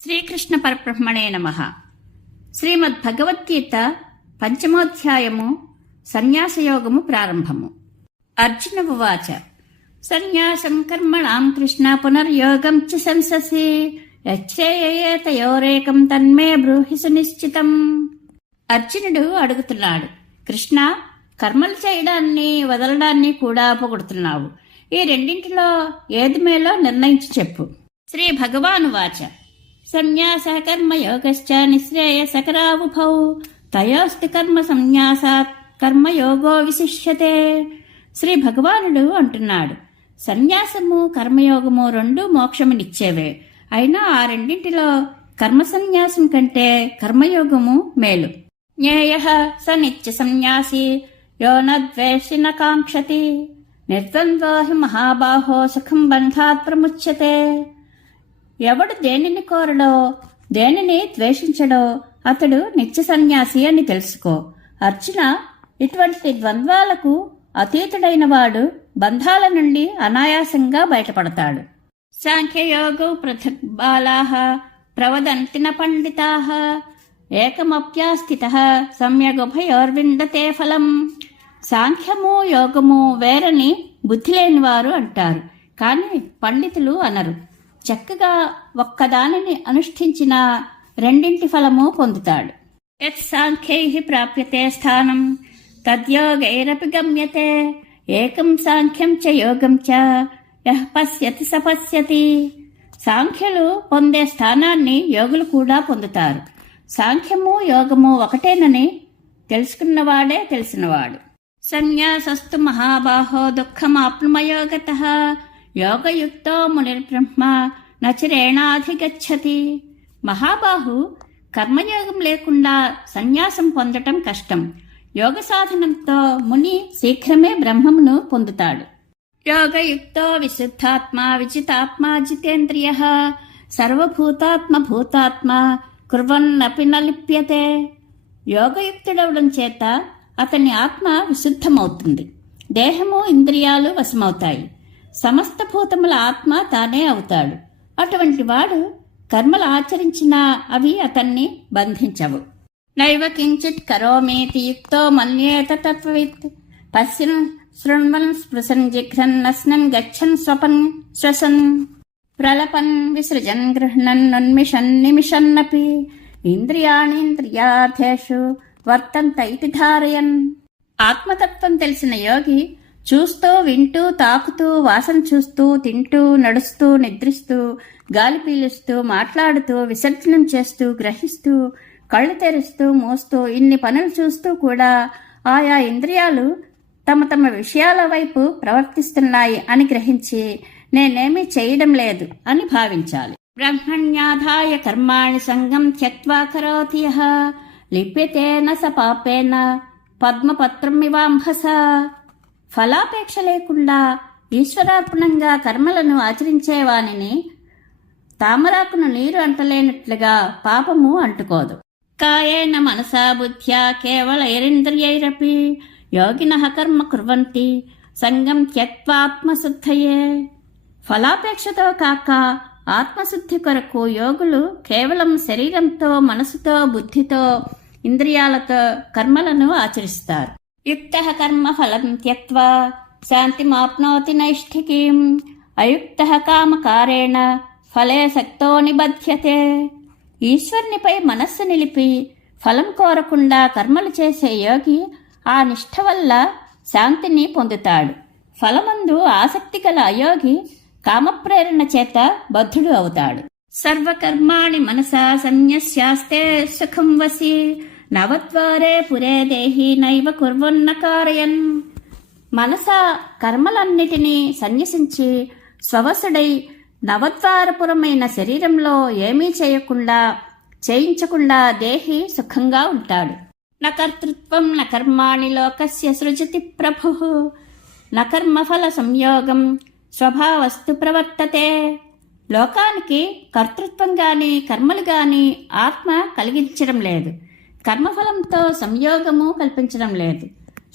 శ్రీకృష్ణ పరబ్రహ్మణే నమః. శ్రీమద్భగవద్గీత పంచమోధ్యాయము సన్యాసయోగము ప్రారంభము. అర్జున ఉవాచ సన్యాసం కర్మణాం కృష్ణ పునర్యోగం చ సంససి యచ్చేయేతయోరేకం తన్మే బ్రూహి సునిశ్చితం. అర్జునుడు అడుగుతున్నాడు, కృష్ణ, కర్మలు చేయడాన్ని వదలడాన్ని కూడా పొగుడుతున్నావు. ఈ రెండింటిలో ఏది మేలో నిర్ణయించి చెప్పు. శ్రీ భగవానువాచ సన్యాస కర్మయోగశ్చ నిశ్రేయసకరావుభౌ తయోస్తి కర్మ సన్యాసాత్ కర్మయోగో విశిష్యతే. శ్రీ భగవానుడు అంటున్నాడు, సన్యాసము కర్మయోగము రెండూ మోక్షమునిచ్చేవే. అయినా ఆ రెండింటిలో కర్మ సన్యాసం కంటే కర్మయోగము మేలు. జ్ఞేయః స నిత్య సన్యాసి యో నద్వేషి న కాంక్షతి నిర్ద్వంద్వో హి మహాబాహో సుఖం బంధాత్ ప్రముచ్యతే. ఎవడు దేనిని కోరడో దేనిని ద్వేషించడో అతడు నిత్య సన్యాసి అని తెలుసుకో. అర్జున, ఇటువంటి ద్వంద్వాలకు అతీతుడైన వాడు బంధాల నుండి అనాయాసంగా బయటపడతాడు. సాంఖ్యయోగో పృథక్ బాలాః ప్రవదంతి న పండితాః ఏకమప్యాస్థితః సమ్యగుభయోర్విందతే ఫలం. సాంఖ్యము యోగము వేరని బుద్ధి లేని వారు అంటారు, కానీ పండితులు అనరు. చక్కగా ఒక్కదానిని అనుష్ఠించిన రెండింటి ఫలము పొందుతాడు. యత్ సాంఖ్యైః ప్రాప్యతే స్థానం తద్యోగైరపి గమ్యతే ఏకం సాంఖ్యం చ యోగం చ యః పశ్యతి స పశ్యతి. సాంఖ్యులు పొందే స్థానాన్ని యోగులు కూడా పొందుతారు. సాంఖ్యము యోగము ఒకటేనని తెలుసుకున్నవాడే తెలిసినవాడు. సన్యాసస్తు మహాబాహో దుఃఖమాప్నుమయోగతః యోగయుక్తో మునిర్బ్రహ్మ నచిరేణాధిగచ్చతి. మహాబాహు, కర్మయోగం లేకుండా సన్యాసం పొందటం కష్టం. యోగ సాధనంతో ముని శీఘ్రమే బ్రహ్మమును పొందుతాడు. యోగయుక్తో విశుద్ధాత్మా విజితాత్మా జితేంద్రియః సర్వభూతాత్మ భూతాత్మ కుర్వన్నపి న లిప్యతే. యోగయుక్తుడవడం చేత అతని ఆత్మ విశుద్ధమవుతుంది. దేహము ఇంద్రియాలు వశమవుతాయి. సమస్త భూతముల ఆత్మ తానే అవుతాడు. అటువంటి వాడు కర్మలు ఆచరించినా అవి అతన్ని బంధించవు. నైవ కించిత్ కరోమీతి యుక్తో మన్యేత తత్వవిత్ పశ్యన్ శృణ్వన్ స్పృశన్ జిఘ్రన్ నస్నన్ గచ్చన్ స్వపన్ శ్వసన్ ప్రలపన్ విసృజన్ గృహ్ణన్ ఉన్మిషన్ నిమిషన్నపి ఇంద్రియాణీంద్రియార్థేషు వర్తంత ఇతి ధారయన్. ఆత్మతత్వం తెలిసిన యోగి చూస్తూ, వింటూ, తాకుతూ, వాసన చూస్తూ, తింటూ, నడుస్తూ, నిద్రిస్తూ, గాలి పీలుస్తూ, మాట్లాడుతూ, విసర్జనం చేస్తూ, గ్రహిస్తూ, కళ్ళు తెరుస్తూ, మూస్తూ, ఇన్ని పనులు చూస్తూ కూడా ఆయా ఇంద్రియాలు తమ తమ విషయాల వైపు ప్రవర్తిస్తున్నాయి అని గ్రహించి నేనేమీ చేయడం లేదు అని భావించాలి. బ్రహ్మణ్యాధాయ కర్మాణి సంగం త్యక్త్వా కరోతి యః లిప్యతేన స పాపేన పద్మపత్రం ఇవాంభస. ఫలాపేక్ష లేకుండా ఈశ్వరార్పణంగా కర్మలను ఆచరించేవానిని తామరాకును నీరు అంటలేనట్లుగా పాపము అంటుకోదు. కాయేన మనసా బుద్ధ్యా కేవలైరింద్రియైరపి యోగినః కర్మ కుర్వంతి సంగం త్యక్త్వాత్మశుద్ధయే. ఫలాపేక్షతో కాక ఆత్మశుద్ధి కొరకు యోగులు కేవలం శరీరంతో, మనసుతో, బుద్ధితో, ఇంద్రియాలతో కర్మలను ఆచరిస్తారు. యుక్తః కర్మ ఫలం త్యక్త్వా శాంతిమాప్నోతి నైష్ఠికీం అయుక్తః కామకారేణ ఫలే సక్తో నిబధ్యతే. ఈశ్వరునిపై మనస్సు నిలిపి ఫలం కోరకుండా కర్మలు చేసే యోగి ఆ నిష్ఠ వల్ల శాంతిని పొందుతాడు. ఫలమందు ఆసక్తి గల అయోగి కామప్రేరణ చేత బద్ధుడు అవుతాడు. సర్వకర్మాణి మనసా సన్యస్యాస్తే సుఖం వసి నవద్వారే పురే దేహి నైవ కుర్వన్న కారయన్. మనస కర్మలన్నిటినీ సన్యసించి స్వవసుడై నవద్వారపురమైన శరీరంలో ఏమీ చేయించకుండా దేహి సుఖంగా ఉంటాడు. న కర్తృత్వం న కర్మాణి లోకస్య సృజతి ప్రభుః న కర్మఫల సంయోగం స్వభావస్తు ప్రవర్తతే. లోకానికి కర్తృత్వం గాని కర్మలు గాని ఆత్మ కలిగించడం లేదు. కర్మఫలంతో సంయోగము కల్పించడం లేదు.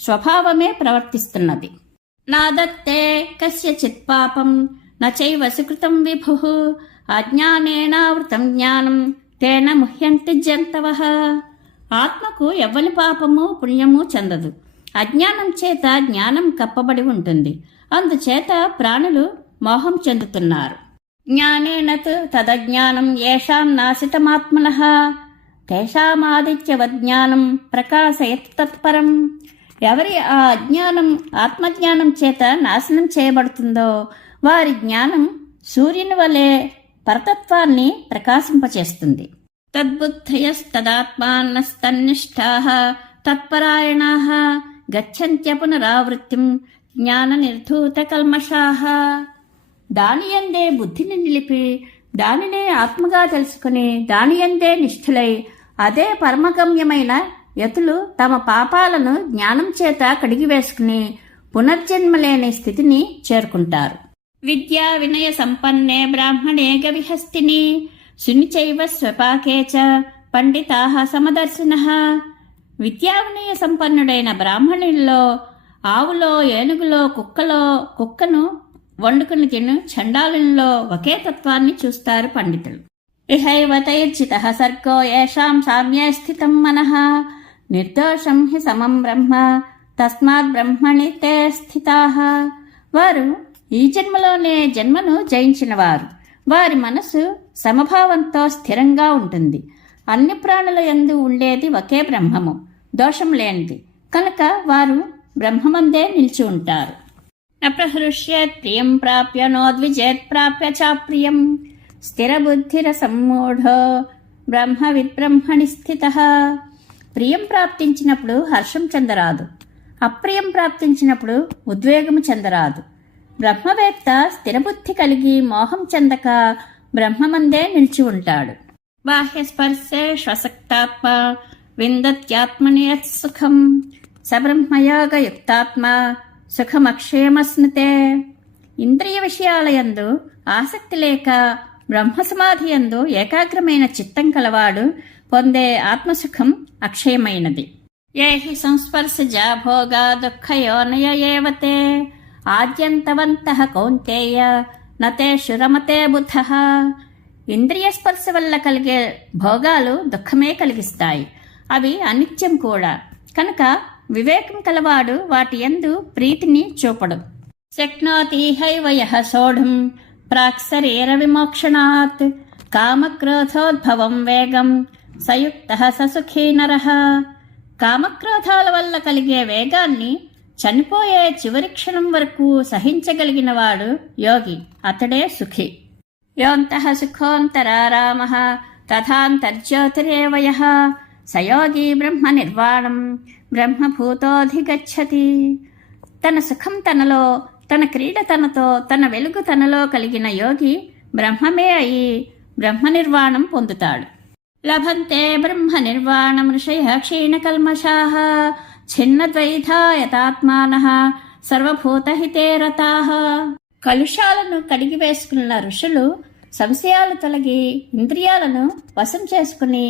స్వభావమే ప్రవర్తిస్తున్నది. నాదత్తే కస్యచిత్ పాపం నచైవ సుకృతం విభుః అజ్ఞానేనావృతం జ్ఞానం తేన ముహ్యంతి జంతవః. ఆత్మకు ఎవ్వని పాపము పుణ్యము చెందదు. అజ్ఞానం చేత జ్ఞానం కప్పబడి ఉంటుంది. అందుచేత ప్రాణులు మోహం చెందుతున్నారు. జ్ఞానేన తదజ్ఞానం ఏషాం నాశితమాత్మనః తేషామాదిత్యవజ్ఞానం ప్రకాశయత్ తత్పరం. ఎవరి ఆ అజ్ఞానం ఆత్మజ్ఞానం చేత నాశనం చేయబడుతుందో వారి జ్ఞానం సూర్యుని వలె పరతత్వాన్ని ప్రకాశింపచేస్తుంది. తద్బుద్ధయస్తదాత్మానస్తన్నిష్టాః తత్పరాయణాః గచ్చంత్య పునరావృత్తిం జ్ఞాన నిర్ధూత కల్మషాః. దానియందే బుద్ధిని నిలిపి దానినే ఆత్మగా తెలుసుకుని దానియందే నిష్ఠులై అదే పరమగమ్యమైన యతులు తమ పాపాలను జ్ఞానం చేత కడిగివేసుకుని పునర్జన్మలేని స్థితిని చేరుకుంటారు. విద్యా వినయ సంపన్నే బ్రాహ్మణే గవిహస్తిని శునిచైవ స్వపాకే చ పండితాః సమదర్శినః. విద్యా వినయ సంపన్నుడైన బ్రాహ్మణుల్లో ఆవులో ఏనుగులో కుక్కను వండుకుని తిను చండాలుల్లో ఒకే తత్వాన్ని చూస్తారు పండితులు. ఇహైవ తైర్జితః సర్గో ఏషాం సామ్యే స్థితం మనః నిర్దోషం హి సమం బ్రహ్మ తస్మాత్ బ్రహ్మణి తే స్థితాః. వారు ఈ జన్మలోనే జన్మను జయించినవారు. వారి మనసు సమభావంతో స్థిరంగా ఉంటుంది. అన్ని ప్రాణుల యందు ఉండేది ఒకే బ్రహ్మము, దోషం లేనిది కనుక వారు బ్రహ్మమందే నిలిచి ఉంటారు. అప్రహృష్యేత్ ప్రియం ప్రాప్య నోద్విజేత్ ప్రాప్య చాప్రియం స్థిరబుద్ధిర సమ్మూఢో బ్రహ్మవిద్ బ్రహ్మణి స్థితః. ప్రియం ప్రాప్తించినప్పుడు హర్షం చెందరాదు, అప్రియం ప్రాప్తించినప్పుడు ఉద్వేగము చెందరాదు. బ్రహ్మవేత్త స్థిరబుద్ధి కలిగి మోహం చెందక బ్రహ్మమందే నిలిచి ఉంటాడు. బాహ్యస్పర్శే శ్వసక్తాత్మ విందత్యాత్మని సుఖం సబ్రహ్మయోగయుక్తాత్మ సుఖమక్షేమస్నుతే. ఇంద్రియ విషయాలయందు ఆసక్తి లేక బ్రహ్మసమాధి యందు ఏకాగ్రమైన చిత్తం కలవాడు పొందే ఆత్మసుఖం అక్షయమైనది. ఏహి సంస్పర్శజా భోగా దుఃఖయోనయ ఏవతే ఆద్యంతవంతః కౌంతేయ నతేషు రమతే బుధః. ఇంద్రియ స్పర్శ వల్ల కలిగే భోగాలు దుఃఖమే కలిగిస్తాయి. అవి అనిత్యం కూడా కనుక వివేకం కలవాడు వాటి యందు ప్రీతిని చూపడు. శక్నోతి హైవ యః సోఢుం ప్రాక్శరీర విమోక్షణాత్ కామక్రోధోద్భవం వేగం సయుక్తః ససుఖీ నరః. కామక్రోధాల వల్ల కలిగే వేగాన్ని చనిపోయే చివరి క్షణం వరకు సహించగలిగినవాడు యోగి, అతడే సుఖి. యోంతః సుఖోంతరారామః తథాంతర్జ్యోతిరేవ యః సయోగి బ్రహ్మ నిర్వాణం బ్రహ్మభూతోధిగచ్చతి. తన సుఖం తనలో, తన క్రీడ తనతో, తన వెలుగు తనలో కలిగిన యోగి బ్రహ్మమే అయి బ్రహ్మ నిర్వాణం పొందుతాడు. లభంతే బ్రహ్మ నిర్వాణం ఋషయః క్షీణకల్మషాః ఛిన్నద్వైధాయతాత్మానః సర్వభూతహితే రతాః. కలుషాలను కడిగి వేసుకున్న ఋషులు సంశయాలు తొలగి ఇంద్రియాలను వశం చేసుకుని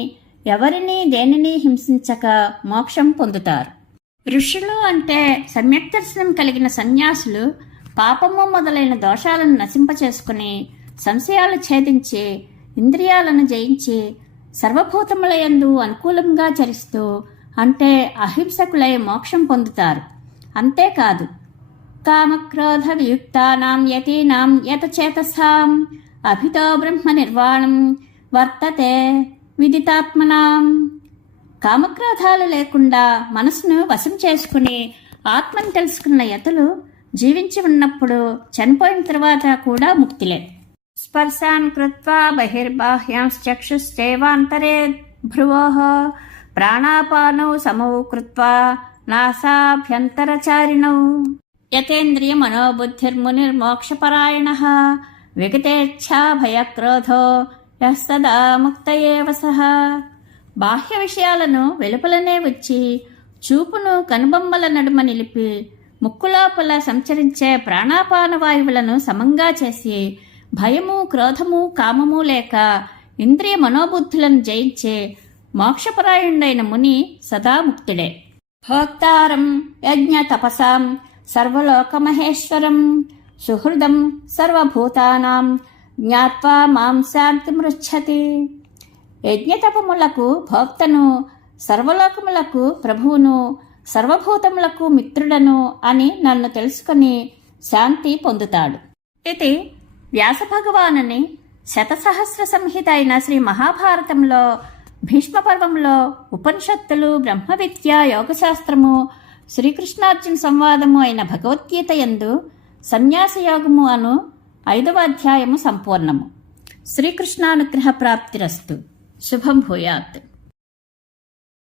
ఎవరినీ దేనిని హింసించక మోక్షం పొందుతారు. ఋషులు అంటే సమ్యక్ దర్శనం కలిగిన సన్యాసులు పాపము మొదలైన దోషాలను నశింపచేసుకుని సంశయాలు ఛేదించి ఇంద్రియాలను జయించి సర్వభూతములయందు అనుకూలంగా చరిస్తూ అంటే అహింసకులై మోక్షం పొందుతారు. అంతేకాదు కామక్రోధ వియుక్తానాం యతీనాం యతచేతసాం అభితో బ్రహ్మ నిర్వాణం వర్తతే విదితాత్మనాం. కామక్రోధాలు లేకుండా మనసును వశం చేసుకుని ఆత్మను తెలుసుకున్న యతులు జీవించి ఉన్నప్పుడు చనిపోయిన తర్వాత కూడా ముక్తిలే. స్పర్శాన్ కృత్వా బహిర్బాహ్యాంశ్చక్షుశ్చైవాంతరే భ్రువోః ప్రాణాపానౌ సమౌ కృత్వా నాసాభ్యంతరచారిణౌ యతేంద్రియ మనోబుద్ధిర్మునిర్మోక్షపరాయణః విగతేచ్ఛా భయక్రోధో యః సదా ముక్త ఏవ సః. బాహ్య విషయాలను వెలుపలనే వచ్చి చూపును కనుబొమ్మల నడుమ నిలిపి ముక్కులోపల సంచరించే ప్రాణాపాన వాయువులను సమంగా చేసి భయము క్రోధము కామము లేక ఇంద్రియ మనోబుద్ధులను జయించే మోక్షపరాయణుడైన ముని సదా ముక్తుడే. భోక్తారం యజ్ఞ తపసాం సర్వలోకమహేశ్వరం సుహృదం సర్వభూతానాం జ్ఞాత్వా మాం శాంతిమృచ్చతి. యజ్ఞతపములకు భోక్తను, సర్వలోకములకు ప్రభువును, సర్వభూతములకు మిత్రుడను అని నన్ను తెలుసుకుని శాంతి పొందుతాడు. ఇది వ్యాసభగవానుని శతసహస్ర సంహిత అయిన శ్రీ మహాభారతంలో భీష్మ పర్వంలో ఉపనిషత్తులు, బ్రహ్మ విద్య, యోగశాస్త్రము, శ్రీకృష్ణార్జున సంవాదము అయిన భగవద్గీత యందు సన్యాసయోగము అను 5వ అధ్యాయము సంపూర్ణము. శ్రీకృష్ణానుగ్రహ ప్రాప్తిరస్తు. శుభం భూయాత్.